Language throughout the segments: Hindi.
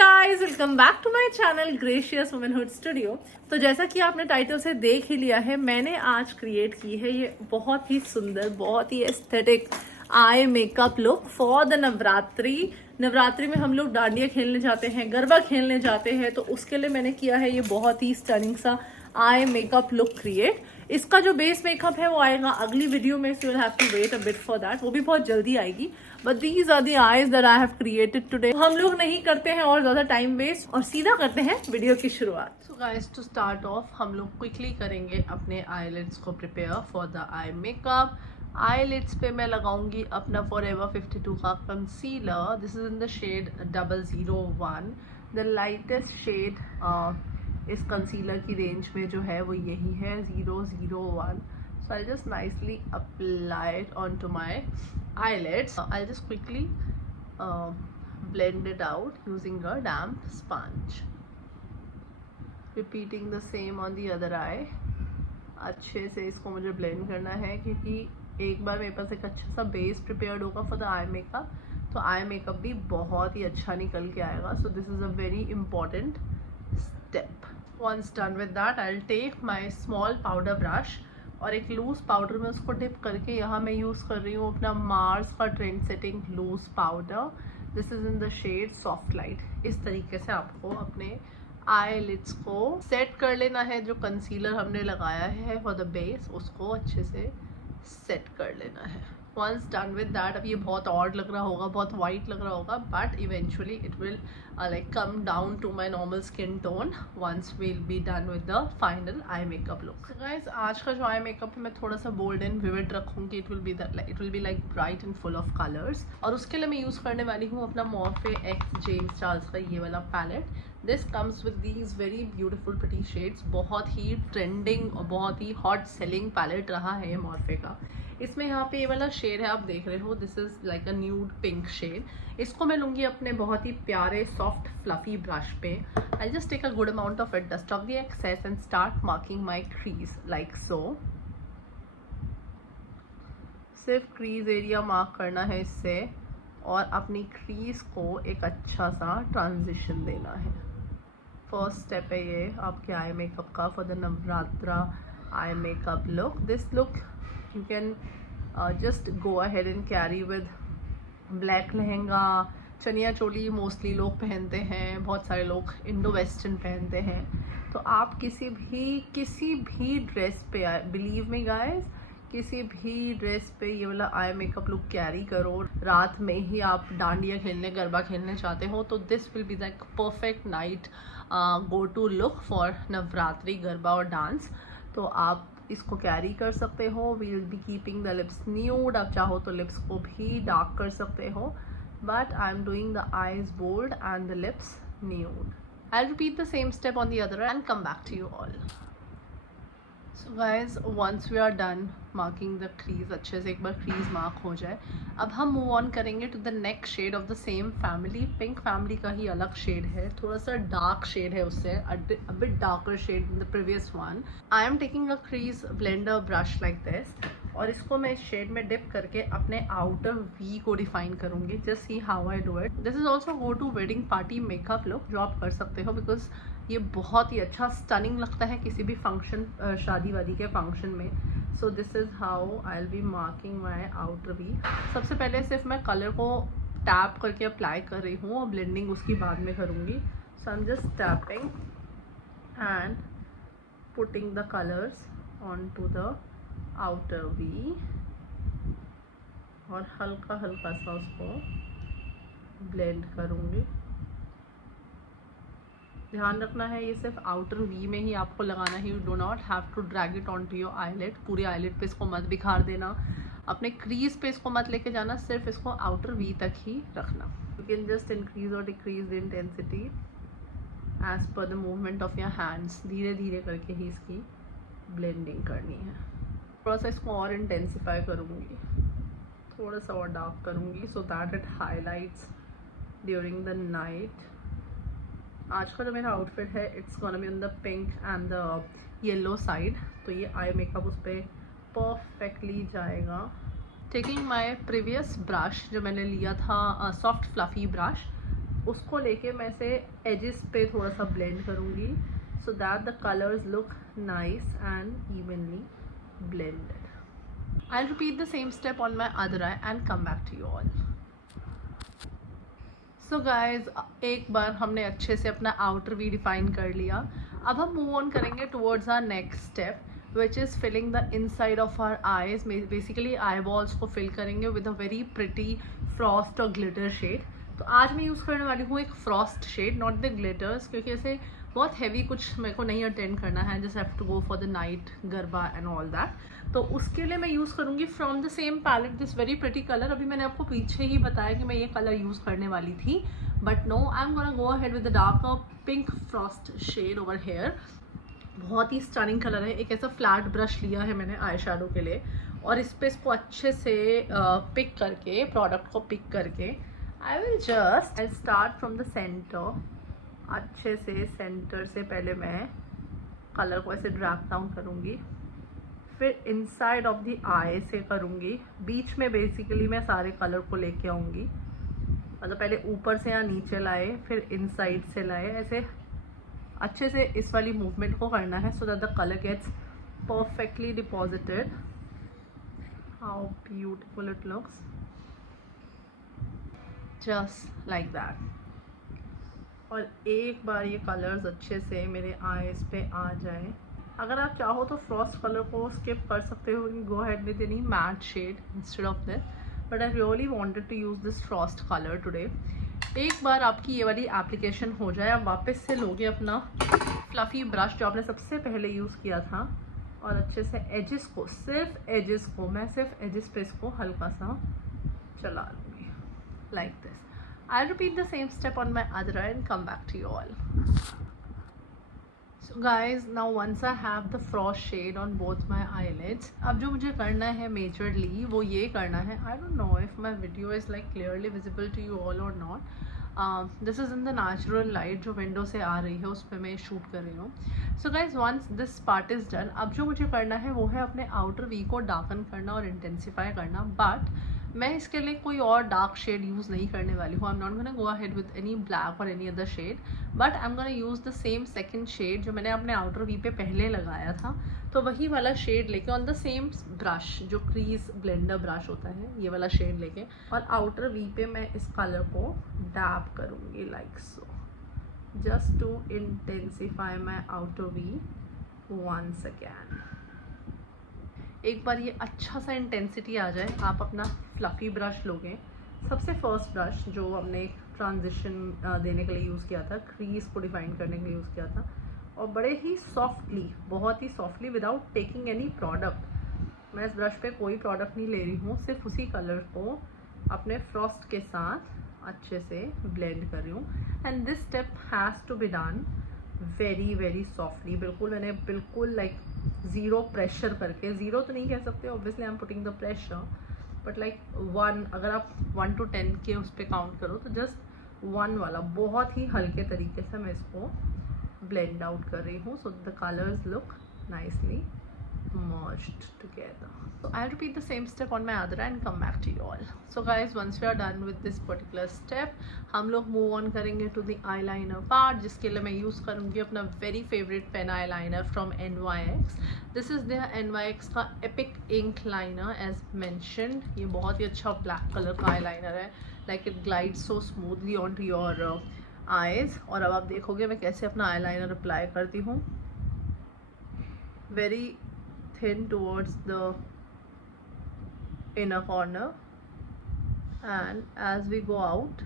Guys, welcome back to my channel gracious womanhood studio. तो जैसा कि आपने टाइटल से देख ही लिया है, मैंने आज क्रिएट की है ये बहुत ही सुंदर, बहुत ही aesthetic eye makeup look for the Navratri. Navratri में हम लोग डांडिया खेलने जाते हैं, गरबा खेलने जाते हैं, तो उसके लिए मैंने किया है ये बहुत ही स्टनिंग सा आई मेकअप लुक क्रिएट। इसका जो बेस मेकअप है वो आएगा अगली वीडियो में, so you will have to wait a bit for that. वो भी बहुत जल्दी आएगी, but these are the eyes that I have created today. हम लोग नहीं करते हैं और ज्यादा टाइम वेस्ट और सीधा करते हैं वीडियो की शुरुआत। So guys, to start off हम लोग क्विकली करेंगे अपने आईलिड्स को prepare for the eye makeup. Eyelids पे मैं लगाऊंगी अपना फॉरएवर 52 का concealer. This is in the shade 001। The lightest shade इस कंसीलर की रेंज में जो है वो यही है 001. So I'll just nicely apply it onto my eyelids. I'll just quickly blend it out using a damp sponge. Repeating the same on the other eye. अच्छे से इसको मुझे blend करना है, क्योंकि एक बार मेरे पास एक अच्छा सा बेस प्रिपेयर्ड होगा फॉर द आई मेकअप, तो आई मेकअप भी बहुत ही अच्छा निकल के आएगा. So this is a very important step. Once done with that, I'll take my small powder brush और एक लूज पाउडर में उसको डिप करके यहाँ मैं यूज़ कर रही हूँ अपना मार्स का trend setting loose powder. This is in the shade soft light. इस तरीके से आपको अपने आई लिड्स को सेट कर लेना है. जो कंसीलर हमने लगाया है फॉर द बेस, उसको अच्छे से सेट कर लेना है. Once done with that, अब ये बहुत ऑड लग रहा होगा, बहुत वाइट लग रहा होगा, but eventually it will like come down to my normal skin tone once we'll be done with the final eye makeup look. So guys, आज का जो eye makeup है मैं थोड़ा सा bold and vivid रखूँगी. it will be like bright and full of colors. और उसके लिए मैं यूज़ करने वाली हूँ अपना Morphe X जेम्स चार्ल्स का ये वाला palette. This comes with these very beautiful pretty shades. बहुत ही ट्रेंडिंग और बहुत ही हॉट सेलिंग पैलेट रहा है ये Morphe का. इसमें यहाँ पे ये वाला शेड है, आप देख रहे हो, this is like a nude pink shade. इसको मैं लूँगी अपने बहुत ही प्यारे सॉफ्ट फ्लफी ब्रश पे. I just take a good amount of it, dust off the excess and start marking my crease like so. सिर्फ क्रीज एरिया मार्क करना है इससे, और अपनी क्रीज को एक अच्छा सा ट्रांजिशन देना है. फर्स्ट स्टेप है ये आपके आई मेकअप का for the Navratra I makeup look. This look you can just go ahead and carry with black lehenga, chaniya choli mostly लोग पहनते हैं, बहुत सारे लोग इंडो वेस्टर्न पहनते हैं. तो आप किसी भी ड्रेस पे, बिलीव मी गाइस, किसी भी ड्रेस पे ये वाला आई मेकअप लुक कैरी करो. रात में ही आप डांडिया खेलने, गरबा खेलने चाहते हो, तो this will be the perfect night go to look for Navratri garba और डांस. तो आप इसको कैरी कर सकते हो. We will be keeping the lips nude. आप चाहो तो लिप्स को भी डार्क कर सकते हो, but I am doing the eyes bold and the lips nude. I repeat the same step on the other end come back to you all. So guys, once we are done marking the crease, अच्छे से एक बार क्रीज मार्क हो जाए, अब हम मूव ऑन करेंगे to the next shade of the same family. Pink family का ही अलग शेड है, थोड़ा सा डार्क शेड है उससे, a bit darker shade in the previous one. I am taking a crease blender brush like this, और इसको मैं इस शेड में डिप करके अपने आउटर वी को डिफाइन करूंगी. Just see how I do it. This is also go to wedding party makeup look जो आप कर सकते हो, बिकॉज ये बहुत ही अच्छा स्टनिंग लगता है किसी भी फंक्शन, शादी वादी के फंक्शन में. सो this is how I will be marking my outer we. सबसे पहले सिर्फ मैं कलर को टैप करके अप्लाई कर रही हूँ और ब्लेंडिंग उसकी बाद में करूँगी. So I am just tapping and putting the colours on to the outer V, और हल्का हल्का सा उसको ब्लेंड करूँगी. ध्यान रखना है ये सिर्फ आउटर वी में ही आपको लगाना है. You do not have to drag it on to your eyelet. पूरी आईलेट पे इसको मत बिखार देना, अपने क्रीज पे इसको मत लेके जाना, सिर्फ इसको आउटर वी तक ही रखना. यू कैन जस्ट इंक्रीज और decrease the intensity as per the movement of your hands. धीरे धीरे करके ही इसकी ब्लेंडिंग करनी है. थोड़ा सा इसको और इंटेंसिफाई करूँगी, थोड़ा सा और डार्क करूँगी, so that it highlights during the night. आज का जो मेरा आउटफिट है, it's gonna be on the pink and the yellow side, तो ये आई मेकअप उस पर परफेक्टली जाएगा. टेकिंग माई प्रीवियस ब्रश जो मैंने लिया था, सॉफ्ट फ्लफी ब्रश, उसको लेके मैं इसे एजेस पे थोड़ा सा ब्लेंड करूँगी सो that the colours look nice and evenly blended. I'll repeat the same step on my other eye and come back to you all. So guys, एक बार हमने अच्छे से अपना outer V define कर लिया. अब हम move on करेंगे towards our next step, which is filling the inside of our eyes. Basically eyeballs को fill करेंगे with a very pretty frost और glitter shade. तो आज मैं यूज़ करने वाली हूँ एक frost shade, not the glitters, क्योंकि ऐसे बहुत हैवी कुछ मेरे को नहीं अटेंड करना है. Just have to go for the night garba and all that. तो उसके लिए मैं यूज़ करूँगी from the same palette this very pretty colour. अभी मैंने आपको पीछे ही बताया कि मैं ये कलर यूज़ करने वाली थी, but no, I am gonna go ahead with the dark pink frost shade over here. बहुत ही स्टनिंग कलर है. एक ऐसा फ्लैट ब्रश लिया है मैंने आई शेडो के लिए, और इस पर इसको अच्छे से पिक करके, प्रोडक्ट को पिक करके, I will just start from the centre. अच्छे से सेंटर से पहले मैं कलर को ऐसे ड्रैग डाउन करूँगी, फिर इनसाइड ऑफ द आई से करूँगी. बीच में बेसिकली मैं सारे कलर को लेके आऊँगी, मतलब पहले ऊपर से या नीचे लाए, फिर इनसाइड से लाए. ऐसे अच्छे से इस वाली मूवमेंट को करना है so that the colour gets perfectly deposited. How beautiful it looks, just like that. और एक बार ये कलर्स अच्छे से मेरे आईज पे आ जाए. अगर आप चाहो तो फ्रॉस्ट कलर को स्किप कर सकते हो, go ahead with any matte shade instead of this, but I really wanted to use this frost colour today. एक बार आपकी ये वाली एप्लीकेशन हो जाए, आप वापस से लोगे अपना फ्लफ़ी ब्रश जो आपने सबसे पहले यूज़ किया था, और अच्छे से एजेस को, सिर्फ एजेस को, मैं सिर्फ एजेस पे इसको हल्का सा चला लूँगी like this. I'll repeat the same step on my other eye and come back to you all. So guys, now once I have the frost shade on both my eyelids, अब जो मुझे करना है majorly वो ये करना है. I don't know if my video is like clearly visible to you all or not. This is in the natural light जो विंडो से आ रही है, उस पर मैं शूट कर रही हूँ. So guys, once this part is done, अब जो मुझे करना है वो है अपने outer V को डार्कन करना और इंटेंसिफाई करना. बट मैं इसके लिए कोई और डार्क शेड यूज़ नहीं करने वाली हूँ. I am not gonna go ahead with any black or any other shade, but I am gonna use the same second shade जो मैंने अपने आउटर वी पे पहले लगाया था. तो वही वाला शेड लेके ऑन द सेम ब्रश, जो क्रीज ब्लेंडर ब्रश होता है, ये वाला शेड लेके, और आउटर वी पे मैं इस कलर को डैब करूँगी like so, just to intensify my outer V once again. एक बार ये अच्छा सा इंटेंसिटी आ जाए, आप अपना फ्लफ़ी ब्रश लोगे, सबसे फर्स्ट ब्रश जो हमने ट्रांजिशन देने के लिए यूज़ किया था, क्रीज को डिफाइन करने के लिए यूज़ किया था, और बड़े ही सॉफ्टली, बहुत ही softly, without taking any product, मैं इस ब्रश पे कोई प्रोडक्ट नहीं ले रही हूँ, सिर्फ उसी कलर को अपने फ्रॉस्ट के साथ अच्छे से ब्लेंड कर रही हूँ. And this step has to be done very very softly. बिल्कुल मैंने बिल्कुल लाइक ज़ीरो प्रेशर करके, ज़ीरो तो नहीं कह सकते obviously, I am putting the pressure, but like 1, अगर आप 1 to 10 के उस पर काउंट करो तो जस्ट 1 वाला, बहुत ही हल्के तरीके से मैं इसको ब्लेंड आउट कर रही हूँ so the colours look nicely merged together. So I'll repeat the same step on my other eye and come back to you all. So guys, once we are done with this particular step, हम लोग move on करेंगे to the eyeliner part, जिसके लिए मैं यूज़ करूँगी अपना very favorite pen eyeliner from NYX. This is their NYX का Epic Ink Liner as mentioned. ये बहुत ही अच्छा black color का eyeliner है, like it glides so smoothly onto your eyes. और अब आप देखोगे मैं कैसे अपना eyeliner apply करती हूँ. Very thin towards the inner corner, and as we go out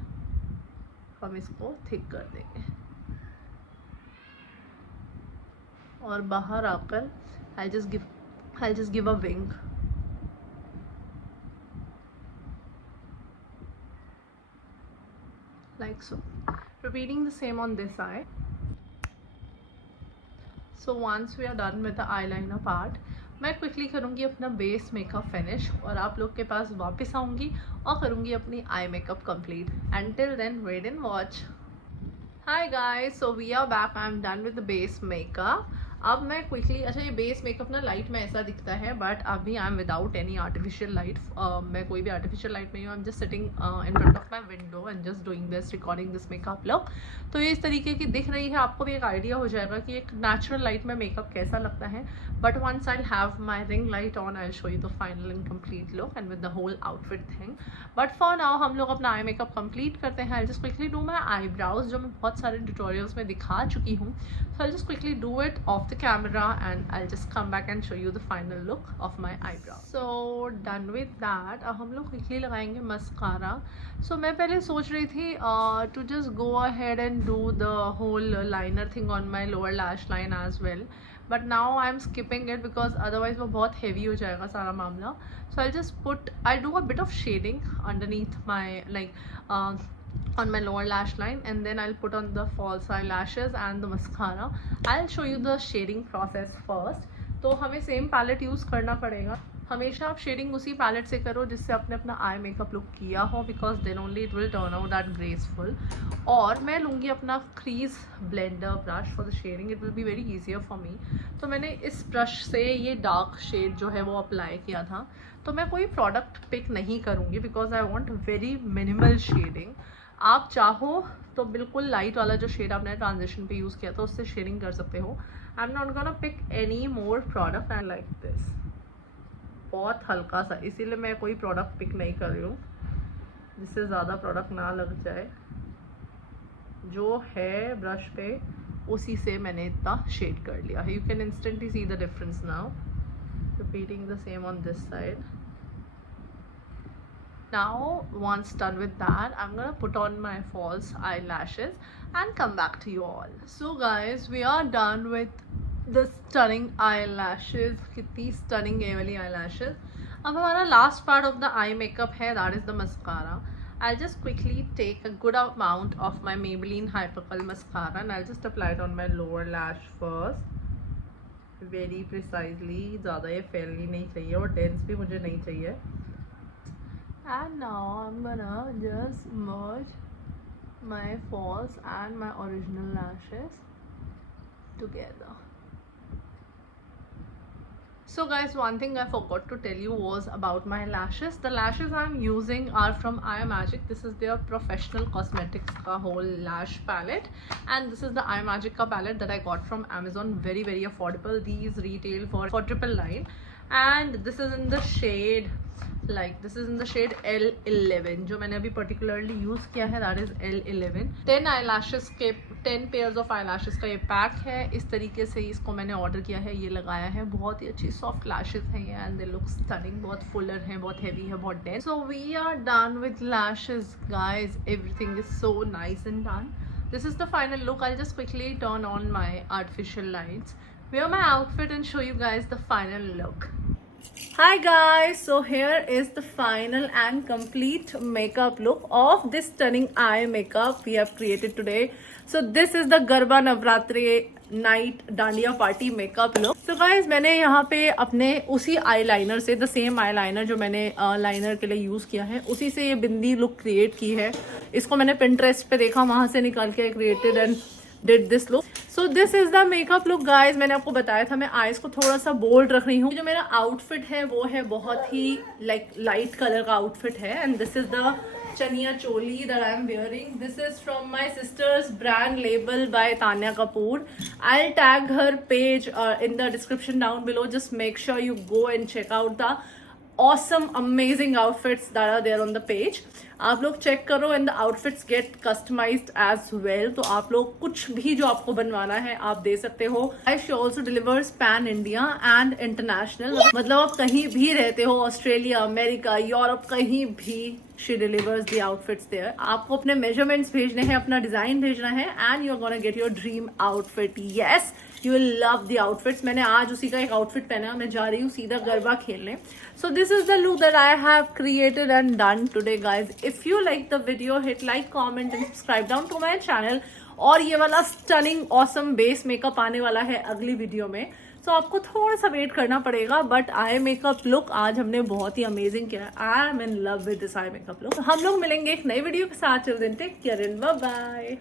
हम इसको थिक कर देंगे, और बाहर आकर I'll just give a wing. Like so. Repeating the same on this eye. So once we are done with the eyeliner part, मैं क्विकली करूँगी अपना बेस मेकअप फिनिश, और आप लोग के पास वापस आऊँगी और करूँगी अपनी eye makeup complete. And till then wait and watch. Hi guys, so we are back. I am done with the base makeup. अब मैं क्विकली, अच्छा ये बेस मेकअप ना लाइट में ऐसा दिखता है, बट अभी I am without any artificial light. मैं कोई भी आर्टिफिशियल लाइट नहीं हूँ, I am just sitting in front of my window and just doing this, recording this makeup look. तो ये इस तरीके की दिख रही है, आपको भी एक आइडिया हो जाएगा कि एक नेचुरल लाइट में मेकअप कैसा लगता है। But once I have my ring light on, I show you the final and complete look and with the whole outfit thing. But for now हम लोग अपना आई मेकअप कंप्लीट करते हैं। I just quickly do my eyebrows, जो मैं बहुत सारे ट्यूटोरियल्स में दिखा चुकी हूँ। So I'll just quickly do it off the camera and I'll just come back and show you the final look of my eyebrow. So done with that, अब हम लोग quickly लगाएंगे मस्कारा। So मैं पहले सोच रही थी to just go ahead and do the whole liner thing on my lower lash line as well, but now I'm skipping it because otherwise वो बहुत heavy हो जाएगा सारा मामला। So I'll do a bit of shading underneath my on my lower lash line, and then I'll put on the false eyelashes and the mascara. I'll show you the shading process first. तो हमें सेम पैलेट यूज़ करना पड़ेगा। हमेशा आप शेडिंग उसी पैलेट से करो जिससे आपने अपना आई मेकअप लुक किया हो, because then only it will turn out that graceful. और मैं लूँगी अपना crease blender brush for the shading, it will be very easier for me. तो मैंने इस ब्रश से ये डार्क शेड जो है वो अप्लाई किया था। तो मैं कोई प्रोडक्ट पिक नहीं करूँगी because I want very minimal shading. आप चाहो तो बिल्कुल लाइट वाला जो शेड आपने ट्रांजिशन पे यूज़ किया था उससे शेडिंग कर सकते हो। I am not gonna pick any more product and like this, बहुत हल्का सा, इसीलिए मैं कोई प्रोडक्ट पिक नहीं कर रही हूँ जिससे ज़्यादा प्रोडक्ट ना लग जाए। जो है ब्रश पे उसी से मैंने इतना शेड कर लिया है। You can instantly see the difference now, repeating the same on this side. Now once done with that, I'm gonna put on my false eyelashes and come back to you all. So guys, we are done with the stunning eyelashes. कितनी stunning ये वाली eyelashes। अब हमारा last part of the eye makeup है, that is the mascara. I'll just quickly take a good amount of my Maybelline Hypercurl mascara and I'll just apply it on my lower lash first, very precisely। ज़्यादा ये फैलनी नहीं चाहिए और dense भी मुझे नहीं चाहिए। And now I'm gonna just merge my false and my original lashes together. So guys, one thing I forgot to tell you was about my lashes. The lashes I'm using are from iMagic. This is their professional cosmetics ka whole lash palette, and this is the iMagic ka palette that I got from Amazon. Very very affordable. These retail for $999, and this is in the shade L11, जो मैंने अभी पर्टिकुलरली यूज़ किया है, दैट इज़ L11। 10 eyelashes के 10 पेयर्स ऑफ eyelashes का ये पैक है। इस तरीके से इसको मैंने ऑर्डर किया है, ये लगाया है। बहुत ही अच्छी सॉफ्ट लैशेस हैं ये एंड दे लुक स्टनिंग, बहुत फुलर है, बहुत हैवी है, बहुत dense. So we are done with lashes guys, everything is so nice and done. This is the final look. I'll just quickly turn on my artificial lights, wear my outfit and show you guys the final look. Hi guys, so here is the final and complete makeup look of this stunning eye makeup we have created today. So this is the Garba Navratri night dandiya party makeup look. So guys, मैंने यहाँ पे अपने उसी eyeliner से, the same eyeliner जो मैंने लाइनर के लिए यूज़ किया है, उसी से ये बिंदी लुक क्रिएट की है। इसको मैंने Pinterest पे देखा, वहाँ से निकाल के created and did this look. So this is the makeup look guys. मैंने आपको बताया था मैं आईज को थोड़ा सा बोल्ड रख रही हूँ। जो मेरा आउटफिट है वो है बहुत ही लाइट कलर का आउटफिट है, and this is the chaniya choli that I am wearing. This is from my sister's brand label by Tanya Kapoor. I'll tag her page in the description down below. Just make sure you go and check out the awesome amazing outfits that are there on the page. आप लोग चेक करो and the outfits get customised as well. तो आप लोग कुछ भी जो आपको बनवाना है आप दे सकते हो। She also delivers pan India and international, मतलब आप कहीं भी रहते हो, ऑस्ट्रेलिया, अमेरिका, यूरोप, कहीं भी she delivers the outfits there. आपको अपने मेजरमेंट्स भेजने हैं, अपना डिजाइन भेजना है and you are gonna get your dream outfit. Yes, you will love the outfits. मैंने आज उसी का एक आउटफिट पहना, मैं जा रही हूँ सीधा गरबा खेलने। So this is the look that I have created and done today guys. If you like the video, hit like, comment and subscribe down to my channel. और ये वाला स्टनिंग ऑसम बेस मेकअप आने वाला है अगली वीडियो में, तो आपको थोड़ा सा वेट करना पड़ेगा। बट आई मेकअप लुक आज हमने बहुत ही अमेजिंग किया है। I am in love with this eye makeup look. हम लोग मिलेंगे एक नई वीडियो के साथ। Till then take care and bye bye.